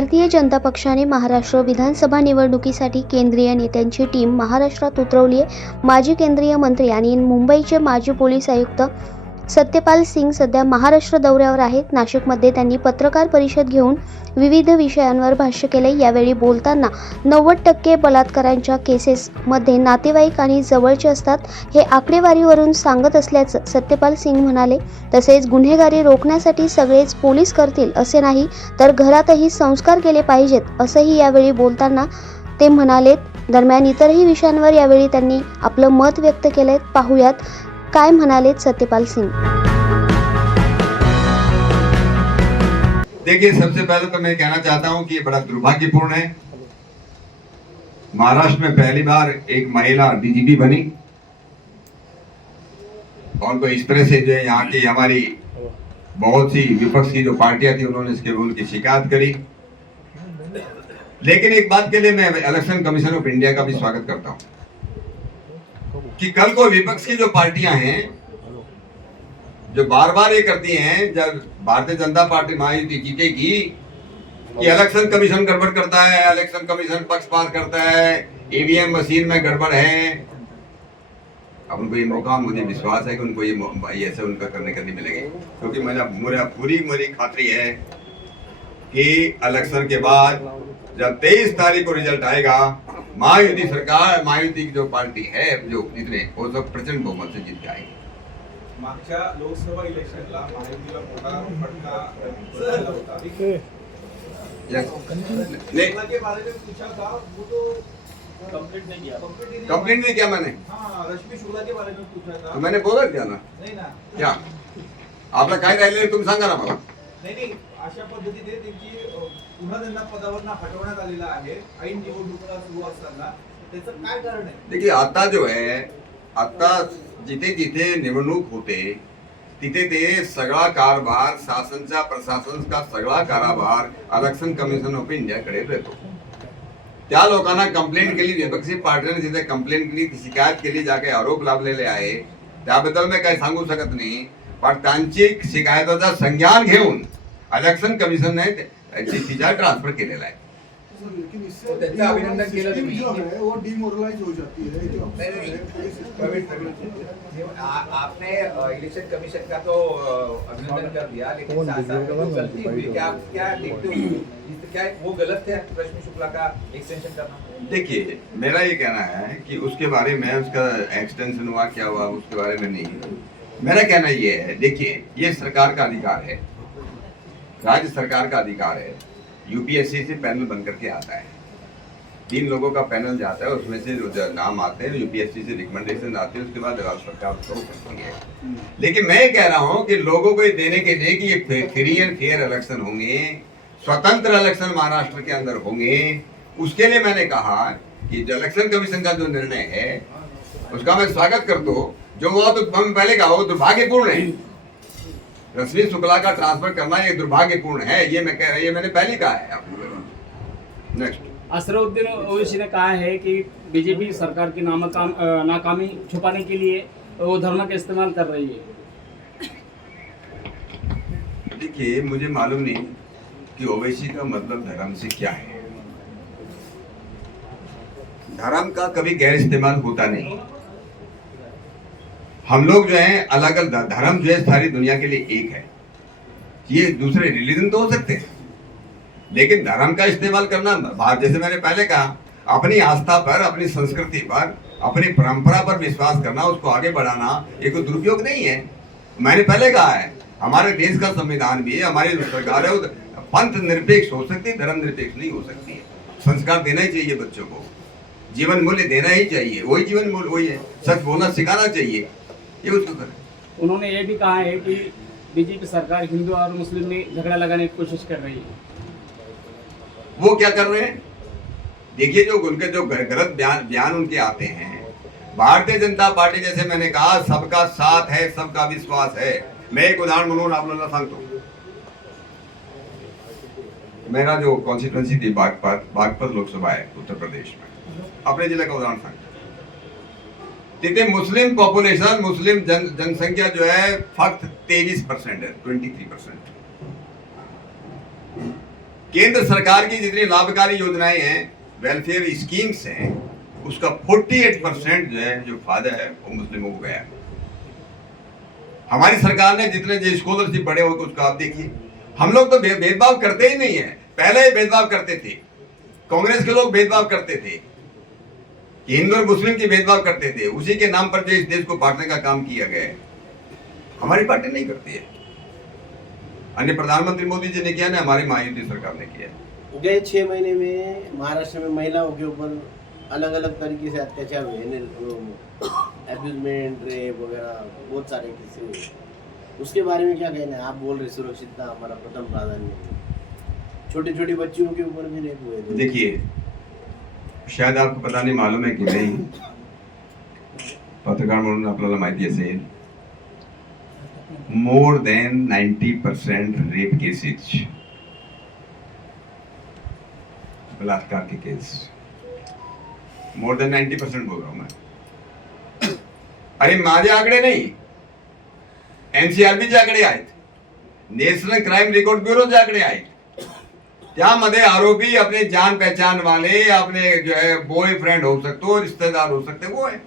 भारतीय जनता पक्षाने महाराष्ट्र विधानसभा निवडणुकीसाठी केंद्रीय नेत्यांची टीम महाराष्ट्रात उतरवली आहे। माजी केंद्रीय मंत्री आणि मुंबईचे माजी पोलीस आयुक्त सत्यपाल सिंग सध्या महाराष्ट्र दौऱ्यावर आहेत। नाशिकमध्ये त्यांनी पत्रकार परिषद घेऊन विविध विषयांवर भाष्य केले। यावेळी बोलताना 90% बलात्कारांच्या केसेसमध्ये नातेवाईक आणि जवळचे असतात, हे आकडेवारीवरून सांगत असल्याचं सत्यपाल सिंग म्हणाले। तसेच गुन्हेगारी रोखण्यासाठी सगळेच पोलीस करतील असे नाही, तर घरातही संस्कार केले पाहिजेत असंही यावेळी बोलताना ते म्हणाले। दरम्यान इतरही विषयांवर यावेळी त्यांनी आपलं मत व्यक्त केले। पाहूयात काय म्हणाले सत्यपाल सिंग। देखिए, सबसे पहले तो मैं कहना चाहता हूं कि ये बड़ा दुर्भाग्यपूर्ण है। महाराष्ट्र में पहली बार एक महिला डीजीपी बनी और उनको इस तरह से जो है यहाँ की हमारी बहुत सी विपक्ष की जो पार्टियां थी उन्होंने उनकी शिकायत करी। लेकिन एक बात के लिए मैं इलेक्शन कमीशन ऑफ इंडिया का भी स्वागत करता हूं कि कल को विपक्ष की जो पार्टियां हैं जो बार बार ये करती हैं, जब भारतीय जनता पार्टी महायुति जीतेगी कि इलेक्शन कमीशन गड़बड़ करता है, इलेक्शन कमीशन पक्षपात करता है, ईवीएम मशीन में गड़बड़ है। अब उनको ये मौका, मुझे विश्वास है कि उनको ये ऐसे उनका करने का नहीं मिलेगा, क्योंकि मेरा पूरी खातरी है कि इलेक्शन के बाद जब 23 तारीख को रिजल्ट आएगा, महायुति सरकार, महायुति की जो पार्टी है, जो जितने वो सब प्रचंड बहुमत से जीत के आएगी। मागच्या लोकसभा इलेक्शनला महायुतीला मोठा फटका बसला होता। शुक्ला के बारे में पूछा था, वो तो कंप्लेंट नहीं किया मैंने। हाँ, रश्मी शुक्ला के बारे में पूछा था तो मैंने बोला क्या ना, नाही ना, क्या आपला काय राहिले तुम सांगा ना मला। नाही अशा पद्धतीने त्यांची पुन्हा त्यांना पदावरनं हटवण्यात आलेला आहे ऐन निवडणुका सुरू असताना। त्याचं काय कारण आहे? देखिए, आता जो है, आता जिथे जिथे निवडणूक होते तिथे ते सगळा कारभार शासनचा, प्रशासनचा सगळा कारभार इलेक्शन कमिशन ऑफ इंडियाकडे येतो। त्या लोकांना कंप्लेंट केली, विपक्षी पार्टीने जिथे कंप्लेंट केली, शिकायत केली, जागे आरोप लावलेले आहे, त्याबद्दल मी काही सांगू शकत नाही। पण त्यांची शिकायताचा संज्ञान घेऊन इलेक्शन कमिशनने तिचा ट्रान्सफर केलेला आहे। लेकिन इससे त्यांचं अभिनंदन केलं तुम्ही, जो है वो डिमोरलाइज हो जाती है। जो आपने इलेक्शन कमीशन का तो अभिनंदन कर दिया, लेकिन साथ साथ जो गलती हुई, क्या देखते हो, क्या वो गलत है रश्मि शुक्ला का एक्सटेंशन करना? देखिए, मेरा ये कहना है कि उसके बारे में, उसका एक्सटेंशन हुआ क्या हुआ उसके बारे में नहीं, मेरा कहना ये है, देखिए ये सरकार का अधिकार है, राज्य सरकार का अधिकार है। यूपीएससी से पैनल बन करके आता है, 3 लोगों का पैनल जाता है, उसमें से जो नाम आते हैं, यूपीएससी से रिकमेंडेशन आती है, उसके बाद राज्य सरकार उसको करती है। लेकिन मैं कह रहा हूं कि लोगों को ये देने के लिए कि ये फ्री एंड फेयर इलेक्शन होंगे, स्वतंत्र इलेक्शन महाराष्ट्र के अंदर होंगे, उसके लिए मैंने कहा कि जो इलेक्शन कमीशन का जो निर्णय है उसका मैं स्वागत करता हूँ। जो हुआ तो मैं पहले कहा, वो दुर्भाग्यपूर्ण है। रश्मि शुक्ला का ट्रांसफर करना ये दुर्भाग्यपूर्ण है, ये मैं कह रहा, ये मैंने पहले कहा है आपको। नेक्स्ट, असरुद्दीन ओवैसी ने कहा है कि बीजेपी सरकार की नाकामी छुपाने के लिए वो धर्म का इस्तेमाल कर रही है। देखिए, मुझे मालूम नहीं कि ओवैसी का मतलब धर्म से क्या है। धर्म का कभी गैर इस्तेमाल होता नहीं। हम लोग जो है अलग अलग धर्म जो है सारी दुनिया के लिए एक है। ये दूसरे रिलीजन तो हो सकते हैं, लेकिन धर्म का इस्तेमाल करना, जैसे मैंने पहले कहा, अपनी आस्था पर, अपनी संस्कृति पर, अपनी परंपरा पर विश्वास करना, उसको आगे बढ़ाना, ये कोई दुरुपयोग नहीं है। मैंने पहले कहा है, हमारे देश का संविधान भी है, हमारी जो सरकार है वो पंथ निरपेक्ष हो सकती है, धर्म निरपेक्ष नहीं हो सकती है। संस्कार देना ही चाहिए बच्चों को, जीवन मूल्य देना ही चाहिए, वही जीवन मूल्य वही है, सच बोलना सिखाना चाहिए, ये उसको करें। उन्होंने ये भी कहा है कि बीजेपी सरकार हिंदू और मुस्लिम में झगड़ा लगाने की कोशिश कर रही है। वो क्या कर रहे हैं? देखिए, जो उनके जो गलत बयान उनके आते हैं, भारतीय जनता पार्टी, जैसे मैंने कहा, सबका साथ है, सबका विश्वास है। मैं एक उदाहरण म्हणून आपल्याला सांगतो। मेरा जो कॉन्स्टिट्युएंसी थी बागपत लोकसभा है उत्तर प्रदेश में, अपने जिले का उदाहरण सांगतो। तिथे मुस्लिम पॉप्युलेशन, मुस्लिम जनसंख्या जो है फक्त 23% है, 23%। केंद्र सरकार की जितनी लाभकारी योजनाएं हैं, वेलफेयर स्कीम्स हैं, उसका 48% जो है जो फायदा है वो मुस्लिमों को गया। हमारी सरकार ने जितने जो स्कॉलरशिप बढ़े हो उसको आप देखिए। हम लोग तो भेदभाव करते ही नहीं है, पहले ही भेदभाव करते थे। कांग्रेस के लोग भेदभाव करते थे कि हिंदू और मुस्लिम की भेदभाव करते थे, उसी के नाम पर जो इस देश को बांटने का काम किया गया है। हमारी पार्टी नहीं करती है। अन्य प्रधानमंत्री मोदी जी ने किया ना, हमारी महायुति सरकार ने किया। गए 6 महीने में महाराष्ट्र में महिलाओं के ऊपर अलग अलग तरीके से अत्याचार हुए, एब्यूजमेंट, रेप वगैरह बहुत सारे किस्से हुए। उसके बारे में क्या कहना है? आप बोल रहे सुरक्षितता हमारा प्रथम प्राधान्य है, छोटे छोटे बच्चियों के ऊपर भी रेप हुए थे। देखिए, शायद आपको पता नहीं, मालूम है कि नहीं, पत्रकार म्हणून आपल्याला माहिती असेल, मोर देन 90% रेप केसेस, बलात्कार के केस, मोर देन 90% बोल रहा हूं मैं। अरे माझे आकडे नाही, एनसीआरबीचे आकडे आहेत, नॅशनल क्राइम रिकॉर्ड ब्युरोचे आकडे आहेत। त्यामध्ये आरोपी अपने जान पहचान वाले, अपने जो है बॉयफ्रेंड हो सकते हो, रिश्तेदार हो सकते, वो है।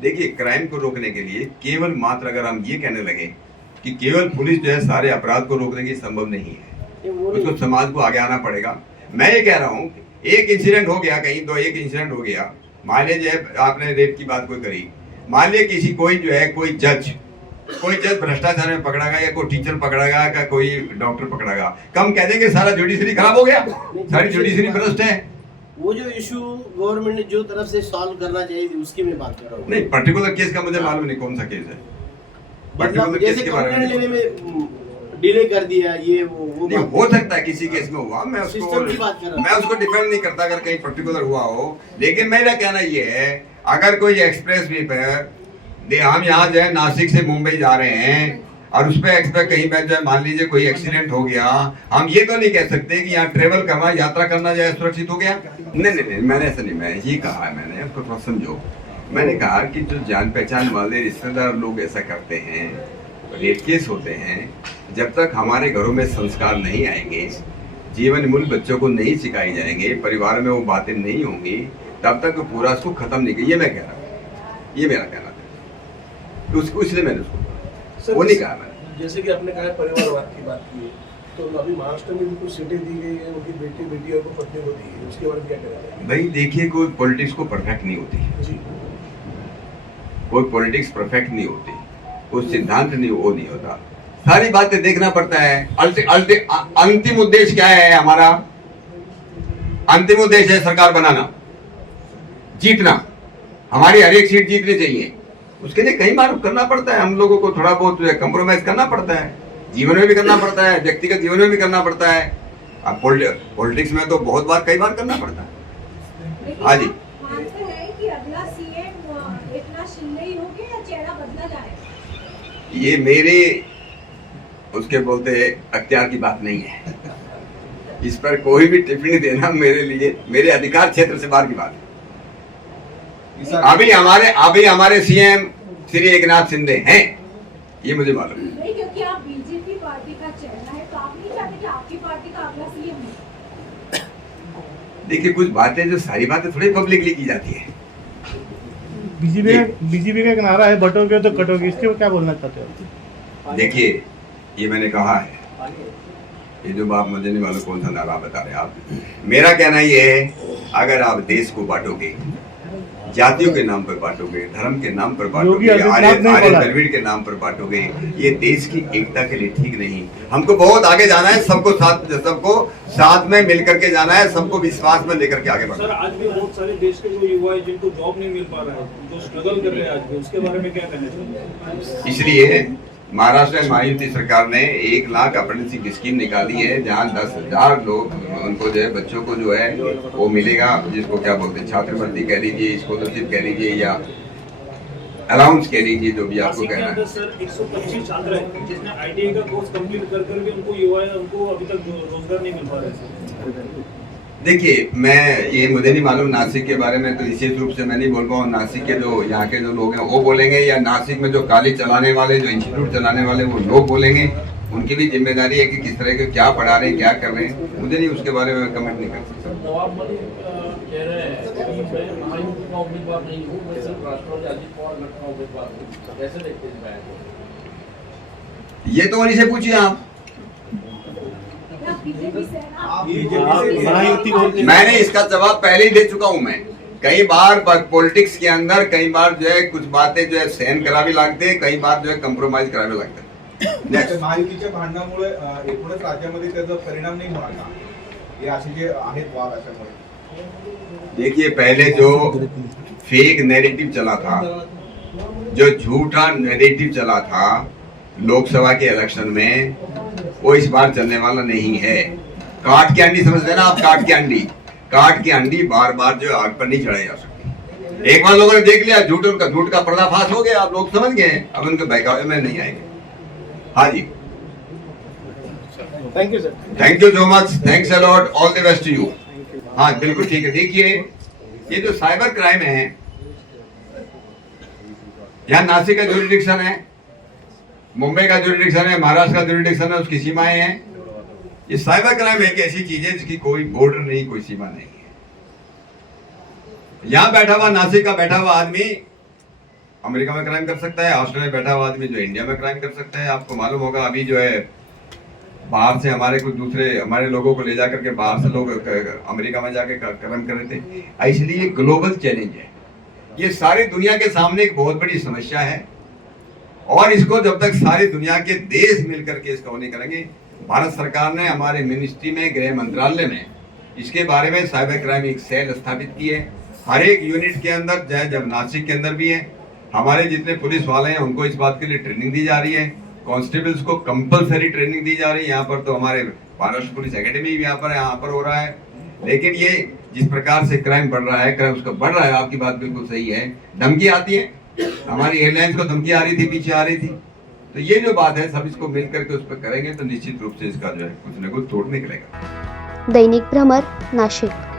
देखिए, क्राइम को रोकने के लिए केवल मात्र अगर हम ये कहने लगे कि केवल पुलिस जो है सारे अपराध को रोकने की संभव नहीं है, उसको समाज को आगे आना पड़ेगा। मैं ये कह रहा हूँ, एक इंसिडेंट हो गया कहीं, एक इंसिडेंट हो गया, मान लीजिए आपने रेप की बात कोई करी, मान लीजिए किसी कोई जो है कोई जज भ्रष्टाचार में पकड़ा गया, या कोई टीचर पकड़ा गया, या कोई डॉक्टर पकड़ा गया, कम कह देंगे सारा जुडिशरी खराब हो गया, सारी जुडिशरी भ्रष्ट है। वो जो इशू गवर्नमेंट ने जो तरफ से सॉल्व करना चाहिए थी उसकी मैं बात कर रहा हूँ। नहीं, पर्टिकुलर केस का मुझे मालूम नहीं कौन सा केस है, मतलब जैसे कंप्लेंट लेने में डिले कर दिया, ये वो नहीं हो सकता है किसी केस में हुआ, मैं सिस्टम की बात कर रहा हूँ। मैं उसको डिफेंड नहीं करता अगर कहीं पर्टिकुलर हुआ हो, लेकिन मेरा कहना ये है, अगर कोई एक्सप्रेस वे पर हम यहाँ जो है नासिक से मुंबई जा रहे हैं और उस पर एक्सप्रेस कहीं पर जो है मान लीजिए कोई एक्सीडेंट हो गया, हम ये तो नहीं कह सकते कि यहाँ ट्रेवल करना, यात्रा करना जो है सुरक्षित हो गया। नहीं, मैंने ऐसा नहीं, मैं ये कहा है, मैंने उसको थोड़ा समझो। मैंने कहा कि जो जान पहचान वाले रिश्तेदार लोग ऐसा करते हैं, रेप केस होते हैं, जब तक हमारे घरों में संस्कार नहीं आएंगे, जीवन मूल्य बच्चों को नहीं सिखाई जाएंगे, परिवार में वो बातें नहीं होंगी, तब तक पूरा उसको खत्म नहीं किया। ये मैं कह रहा हूँ, ये मेरा कहना था, तो उसको इसलिए मैंने उसको वो नहीं कहा मैंने। जैसे कि आपने कहा परिवारवाद की बात की है, तो अभी महाराष्ट्र में भी कुछ सीटें दी गई है, उनकी बेटी और पत्नी को दी है, उसके बारे में क्या करेंगे? भाई देखिए, कोई पॉलिटिक्स को परफेक्ट नहीं होती जी, कोई पॉलिटिक्स परफेक्ट नहीं होती, कोई सिद्धांत नहीं, वो नहीं होता, सारी बातें देखना पड़ता है। अंतिम उद्देश्य क्या है हमारा? अंतिम उद्देश्य है सरकार बनाना, जीतना, हमारी हर एक सीट जीतनी चाहिए। उसके लिए कई बार करना पड़ता है, हम लोगों को थोड़ा बहुत जो है कंप्रोमाइज करना पड़ता है, जीवन में भी करना पड़ता है, व्यक्तिगत जीवन में भी करना पड़ता है। अब पॉलिटिक्स में तो बहुत बार, कई बार करना पड़ता है। हाँ जी, मानते हैं कि अगला सीएम एकनाथ शिंदे ही होंगे या चेहरा बदला जाएगा? ये मेरे उसके बोलते अख्तियार की बात नहीं है, इस पर कोई भी टिप्पणी देना मेरे लिए, मेरे अधिकार क्षेत्र से बाहर की बात है। अभी हमारे सीएम श्री एकनाथ शिंदे हैं, ये मुझे मालूम है। नहीं, क्योंकि आप बीजेपी पार्टी का चेहरा है, तो आप नहीं चाहते कि आपकी पार्टी का अगला सीएम हो? देखिए, कुछ बातें जो सारी बातें थोड़ी पब्लिकली की जाती है। बीजेपी का एक नारा है, बटोगे तो कटोगे, इसके ऊपर क्या बोलना चाहते हो? देखिए, ये मैंने कहा है, ये जो बात मुझे नहीं मालूम कौन सा नारा बता रहे आप। मेरा कहना ये है, अगर आप देश को बांटोगे, जातियों के नाम पर बांटोगे, धर्म के नाम पर बांटोगे, आर्य द्रविड़ के नाम पर बांटोगे, ये देश की एकता के लिए ठीक नहीं। हमको बहुत आगे जाना है, सबको साथ में मिलकर के जाना है, सबको विश्वास में लेकर के आगे बढ़ना है। सर, आज भी बहुत सारे देश के जो युवा है जिनको जॉब नहीं मिल पा रहा है, जो स्ट्रगल कर रहे हैं आज भी, उसके बारे में क्या कहना चाहिए? इसलिए महाराष्ट्र में महायुति सरकार ने 1 लाख अप्रेंटिसशिप स्कीम निकाली है, जहाँ 10,000 लोग उनको जो है बच्चों को जो है वो मिलेगा, जिसको क्या बोलते हैं, छात्रवृत्ति कह लीजिए, स्कॉलरशिप कह लीजिए, या अलाउंस कह लीजिए, जो भी आपको कहना है। सर 125 छात्र हैं जिसने ITI का कोर्स कंप्लीट कर भी उनको युवा है, उनको अभी तक रोजगार नहीं मिल पा रहा है। देखिए, मैं ये मुझे नहीं मालूम नासिक के बारे में, तो विशेष रूप से मैं नहीं बोल पाऊँ। नासिक के जो यहाँ के जो लोग हैं वो बोलेंगे, या नासिक में जो कॉलेज चलाने वाले, जो इंस्टीट्यूट चलाने वाले वो लोग बोलेंगे, उनकी भी जिम्मेदारी है कि किस तरह के क्या पढ़ा रहे हैं, क्या कर रहे हैं। मुझे नहीं उसके बारे में कमेंट नहीं कर सकता। नवाब मलिक कह रहे हैं कि मैं महायुति का उम्मीदवार नहीं हूँ, मैं सिर्फ राष्ट्रवादी अजित पवार गठ का उम्मीदवार हूँ। कैसे देखते हैं इस बयान को? ये तो उन्हीं से पूछिए आप। बीजेपी से आप बीजेपी से महायुति बोलते हैं। मैंने इसका जवाब पहले ही दे चुका हूं। मैं कई बार पॉलिटिक्स के अंदर कई बार जो है कुछ बातें जो है सहन करावी लागते हैं, कई बार जो है कॉम्प्रोमाइज करावे लागते हैं। Next. महायुतीच्या भांडणामुळे एकूणच राज्यामध्ये त्याचा परिणाम नहीं होणार का? हे असे जे आहेत वाद अशामुळे देखिए, पहले जो फेक नैरेटिव चला था, जो झूठा नैरेटिव चला था लोकसभा के इलेक्शन में, वो इस बार चलने वाला नहीं है। काट की अंडी समझते हैं ना आप? काट की अंडी बार बार जो आग पर नहीं चढ़ाई जा सकती। एक बार लोगों ने देख लिया, झूठ का पर्दाफाश हो गया, आप लोग समझ गए, अब उनके बहकावे में नहीं आएंगे। हाँ जी, thank you sir. Thank you so much, thanks a lot, all the best to you. हाँ बिल्कुल ठीक है। देखिए, ये जो साइबर क्राइम है, यहाँ नासिक का ज्यूरिडिक्शन है, मुंबई का ज्यूरिडिक्शन है, महाराष्ट्र का ज्यूरिडिक्शन है, उसकी सीमाएं हैं। ये साइबर क्राइम एक ऐसी चीज है जिसकी कोई बॉर्डर नहीं, कोई सीमा नहीं है। यहाँ बैठा हुआ नासिक का बैठा हुआ आदमी अमेरिका में क्राइम कर सकता है, ऑस्ट्रेलिया में बैठा हुआ आदमी जो इंडिया में क्राइम कर सकता है। आपको मालूम होगा, अभी जो है बाहर से हमारे कुछ दूसरे हमारे लोगों को ले जाकर के बाहर से लोग अमेरिका में जाके क्राइम कर रहे थे। इसलिए ये ग्लोबल चैलेंज है, ये सारी दुनिया के सामने एक बहुत बड़ी समस्या है, और इसको जब तक सारी दुनिया के देश मिलकर के इसका नहीं करेंगे। भारत सरकार ने हमारे मिनिस्ट्री में, गृह मंत्रालय में इसके बारे में साइबर क्राइम एक सेल स्थापित की है। हर एक यूनिट के अंदर, चाहे जब नासिक के अंदर भी है, हमारे जितने पुलिस वाले हैं उनको इस बात के लिए ट्रेनिंग दी जा रही है। कांस्टेबल्स को कंपलसरी ट्रेनिंग दी जा रही है। यहाँ पर तो हमारे महाराष्ट्र पुलिस एकेडमी भी यहाँ पर हो रहा है। लेकिन ये जिस प्रकार से क्राइम बढ़ रहा है, क्राइम उसका बढ़ रहा है, आपकी बात बिल्कुल सही है। धमकी आती है, हमारी एयरलाइंस को धमकी आ रही थी, पीछे आ रही थी। तो ये जो बात है, सब इसको मिल करके उस पर करेंगे तो निश्चित रूप से इसका जो है कुछ न कुछ तोड़ निकलेगा। दैनिक भ्रमर, नाशिक।